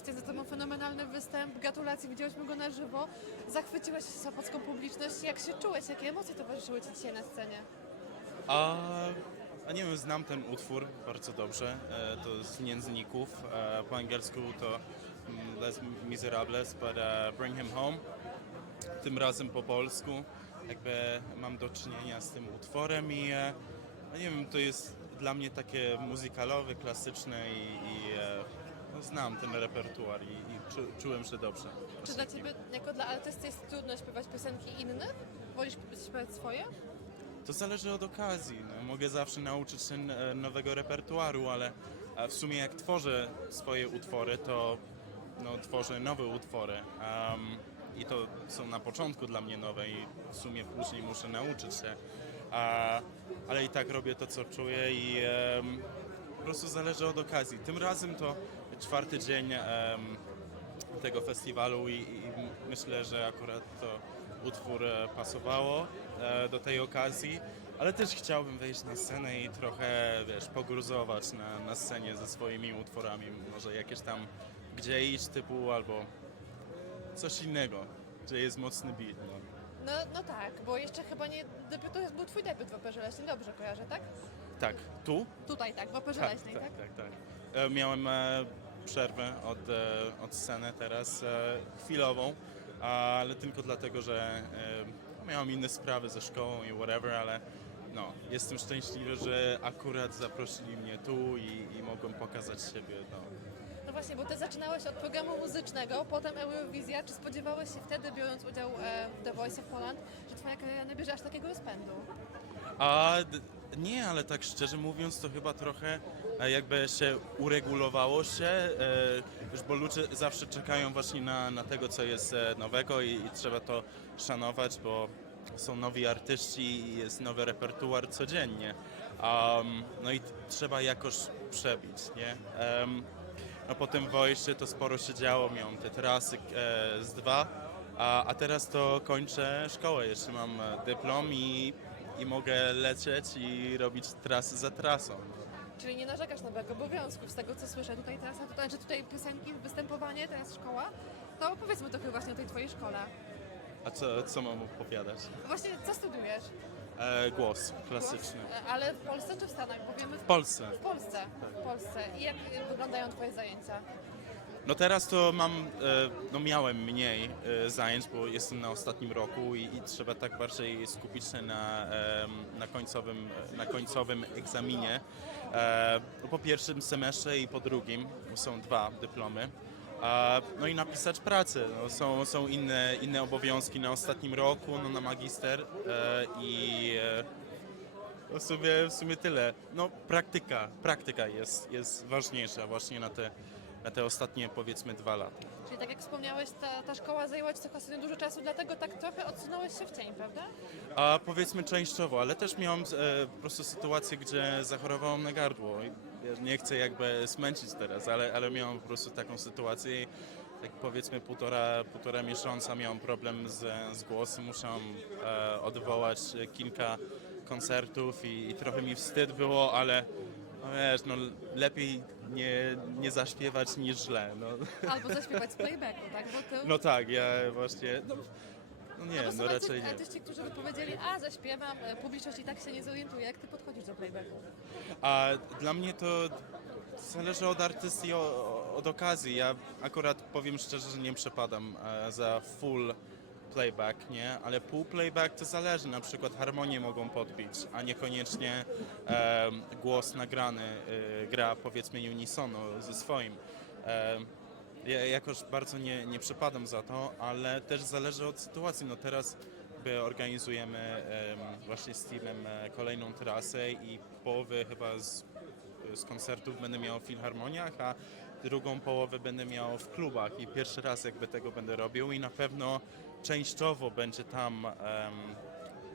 Krystian, za tobą fenomenalny występ. Gratulacje, widziałyśmy go na żywo. Zachwyciłeś sopocką publiczność. Jak się czułeś? Jakie emocje towarzyszyły ci dzisiaj na scenie? A, a nie wiem, znam ten utwór bardzo dobrze. E, to z Nienzników. E, po angielsku to mm, Les Miserables, but uh, Bring Him Home. Tym razem po polsku. Jakby mam do czynienia z tym utworem i e, nie wiem, to jest dla mnie takie muzykalowe, klasyczne i, i e, no, znam ten repertuar i, i czu, czułem się dobrze. Czy dla ciebie, jako dla artysty, jest trudno śpiewać piosenki innych? Wolisz śpiewać swoje? To zależy od okazji. No, mogę zawsze nauczyć się e, nowego repertuaru, ale w sumie jak tworzę swoje utwory, to no, tworzę nowe utwory. Em, I to są na początku dla mnie nowe i w sumie później muszę nauczyć się. A, ale i tak robię to, co czuję i em, po prostu zależy od okazji. Tym razem to czwarty dzień tego festiwalu i, i myślę, że akurat to utwór e, pasowało e, do tej okazji, ale też chciałbym wejść na scenę i trochę, wiesz, pogruzować na, na scenie ze swoimi utworami, może jakieś tam gdzie iść typu albo coś innego, gdzie jest mocny beat, no. No, no tak, bo jeszcze chyba nie debiut, to jest- był twój debiut w Operze Leśnej, dobrze kojarzę, tak? Tak, tu? Tutaj tak, w Operze Tak, Leśnej, tak, tak? tak, tak. E, Miałem e, przerwę od, e, od sceny teraz, e, chwilową, ale tylko dlatego, że e, miałem inne sprawy ze szkołą i whatever, ale no, jestem szczęśliwy, że akurat zaprosili mnie tu i, i mogłem pokazać siebie. No. No właśnie, bo ty zaczynałeś od programu muzycznego, potem Eurowizja. Czy spodziewałeś się wtedy, biorąc udział w The Voice of Poland, że twoja kariera nabierze aż takiego rozpędu? A nie, ale tak szczerze mówiąc, to chyba trochę e, jakby się uregulowało się, e, już bo ludzie zawsze czekają właśnie na, na tego, co jest e, nowego i, i trzeba to szanować, bo są nowi artyści i jest nowy repertuar codziennie. Um, no i trzeba jakoś przebić, nie? No po tym Wojście to sporo się działo, miałem te trasy e, z dwa, a, a teraz to kończę szkołę, jeszcze mam dyplom i, i mogę lecieć i robić trasy za trasą. Czyli nie narzekasz nowego obowiązków, z tego co słyszę. Tutaj teraz, to znaczy tutaj piosenki, występowanie, teraz szkoła. To opowiedzmy trochę właśnie o tej twojej szkole. A co, co mam opowiadać? Właśnie, co studiujesz? E, głos klasyczny. E, Ale w Polsce czy w Stanach? Bo wiemy W Polsce. w Polsce. W Polsce. I jak wyglądają twoje zajęcia? No teraz to mam, e, no miałem mniej e, zajęć, bo jestem na ostatnim roku i, i trzeba tak bardziej skupić się na, na, końcowym, na końcowym egzaminie. E, no po pierwszym semestrze i po drugim bo są dwa dyplomy. No i napisać pracę. No, są są inne, inne obowiązki na ostatnim roku, no, na magister i no w sumie, w sumie tyle. No praktyka, praktyka jest, jest ważniejsza właśnie na te, na te ostatnie powiedzmy dwa lata. Czyli tak jak wspomniałeś, ta, ta szkoła zajęła ci trochę dużo czasu, dlatego tak trochę odsunąłeś się w cień, prawda? A powiedzmy częściowo, ale też miałem e, po prostu sytuację, gdzie zachorowałem na gardło. I nie chcę jakby smęcić teraz, ale, ale miałem po prostu taką sytuację i tak powiedzmy półtora, półtora miesiąca miałem problem z, z głosem, musiałem e, odwołać kilka koncertów i, i trochę mi wstyd było, ale no wiesz, no lepiej nie, nie zaśpiewać niż źle. No, Albo zaśpiewać z playbacku, tak? Bo ty... no tak, ja właśnie, no, no nie, bo no są raczej arty- nie. artyści, którzy by powiedzieli, a zaśpiewam, e, publiczność i tak się nie zorientuje, jak ty podchodzisz do playbacku. A dla mnie to zależy od artysty i o- od okazji. Ja akurat powiem szczerze, że nie przepadam e, za full playback, nie? Ale pół playback to zależy. Na przykład harmonie mogą podbić, a niekoniecznie e, głos nagrany e, gra powiedzmy unisono ze swoim. E, ja jakoś bardzo nie, nie przepadam za to, ale też zależy od sytuacji. No teraz jakby organizujemy em, właśnie z teamem e, kolejną trasę i połowę chyba z, z koncertów będę miał w filharmoniach, a drugą połowę będę miał w klubach i pierwszy raz jakby tego będę robił i na pewno częściowo będzie tam em,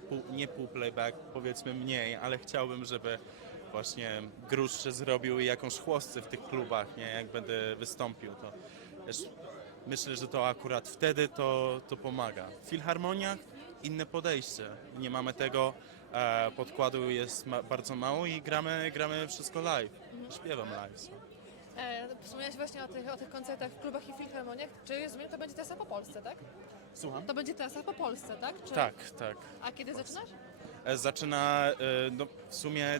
pół, nie pół playback, powiedzmy mniej, ale chciałbym, żeby właśnie grusz się zrobił jakąś chłostę w tych klubach, nie, jak będę wystąpił, to myślę, że to akurat wtedy to, to pomaga. W filharmoniach inne podejście, nie mamy tego, e, podkładu jest ma, bardzo mało i gramy, gramy wszystko live, śpiewam live. So. E, wspomniałeś właśnie o tych, o tych koncertach w klubach i filharmoniach. Czy rozumiem, to będzie trasa po Polsce, tak? Słucham? To będzie trasa po Polsce, tak? Czy... Tak, tak. A kiedy zaczynasz? E, Zaczyna, e, no w sumie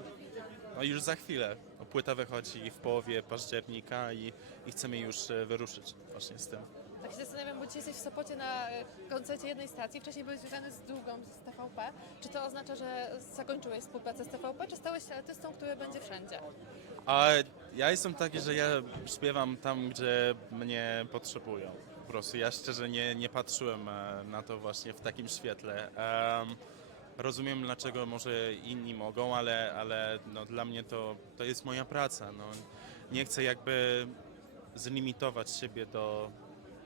no już za chwilę. No, Płyta wychodzi w połowie października i, i chcemy już e, wyruszyć właśnie z tym. Tak się zastanawiam, bo dzisiaj jesteś w Sopocie na e, koncercie jednej stacji, wcześniej byłeś związany z drugą, z TVP. Czy to oznacza, że zakończyłeś współpracę z TVP, czy stałeś się artystą, który będzie wszędzie? A ja jestem taki, że ja śpiewam tam, gdzie mnie potrzebują. Prostu ja szczerze nie, nie patrzyłem e, na to właśnie w takim świetle. Em, rozumiem, dlaczego może inni mogą, ale, ale no, dla mnie to, to jest moja praca. No. Nie chcę jakby zlimitować siebie do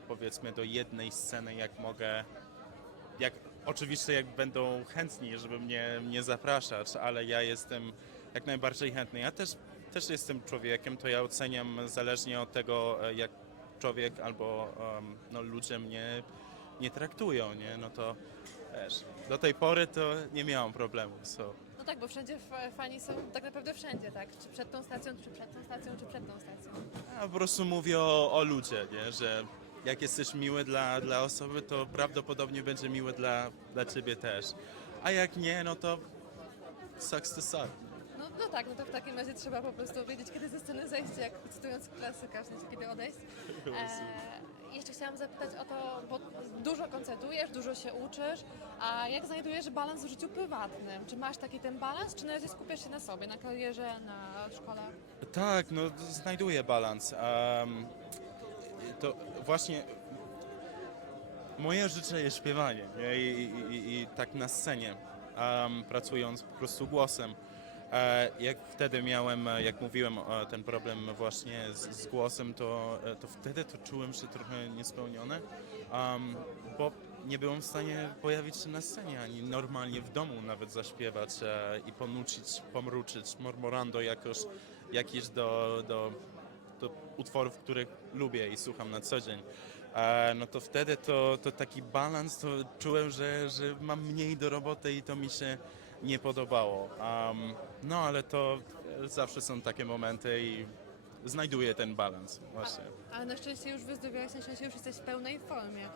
powiedzmy do jednej sceny, jak mogę. Jak, oczywiście jak będą chętni, żeby mnie, mnie zapraszać, ale ja jestem jak najbardziej chętny. Ja też, też jestem człowiekiem, to ja oceniam zależnie od tego, e, jak człowiek albo em, no, ludzie mnie nie traktują, nie? No to wiesz, do tej pory to nie miałam problemu. So. No tak, bo wszędzie fani są tak naprawdę wszędzie, tak? Czy przed tą stacją, czy przed tą stacją, czy przed tą stacją. Ja po prostu mówię o, o ludzie, nie? że jak jesteś miły dla, dla osoby, to prawdopodobnie będzie miły dla, dla ciebie też. A jak nie, no to sucks to suck. No, tak, no to w takim razie trzeba po prostu wiedzieć, kiedy ze sceny zejść, jak cytując klasyka, kiedy odejść. E, jeszcze chciałam zapytać o to, bo dużo koncertujesz, dużo się uczysz, a jak znajdujesz balans w życiu prywatnym? Czy masz taki ten balans, czy na razie skupiasz się na sobie, na karierze, na szkole? Tak, no znajduję balans. Em, to właśnie moje życie jest śpiewanie nie? I, i, i, i tak na scenie, em, pracując po prostu głosem. E, jak wtedy miałem, e, jak mówiłem, e, ten problem właśnie z, z głosem, to, to wtedy to czułem się trochę niespełniony, em, bo nie byłem w stanie pojawić się na scenie, ani normalnie w domu nawet zaśpiewać e, i ponucić, pomruczyć mormorando jakoś, jakieś do, do, do utworów, których lubię i słucham na co dzień. No to wtedy to, to taki balans, to czułem, że, że mam mniej do roboty i to mi się nie podobało. Am, no ale to zawsze są takie momenty i znajduję ten balans właśnie. Ale na szczęście już wyzdrowiałeś, na szczęście już jesteś w pełnej formie.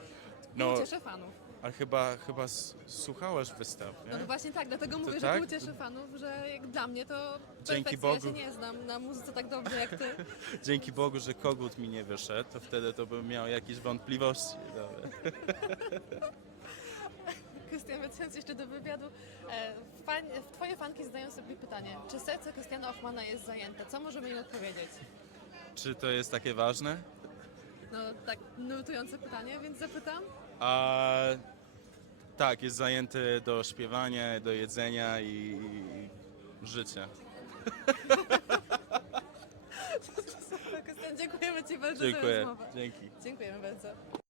No. Cieszę fanów. Ale chyba, chyba s- słuchałeś wystaw, No nie? właśnie tak, dlatego mówię, tak? że ucieszę fanów, że jak dla mnie to Dzięki perfekcja. Ja Bogu. się nie znam na muzyce tak dobrze jak ty. Dzięki Bogu, że kogut mi nie wyszedł, to wtedy to bym miał jakieś wątpliwości. Dobra. Krystian, wracając jeszcze do wywiadu, e, fan, twoje fanki zadają sobie pytanie, czy serce Krystiana Ochmana jest zajęte? Co możemy im odpowiedzieć? Czy to jest takie ważne? No tak nurtujące pytanie, więc zapytam. A tak, jest zajęty do śpiewania, do jedzenia i, i życia. Dziękujemy Ci bardzo za Dziękuję. rozmowę. Dzięki. Dziękujemy bardzo.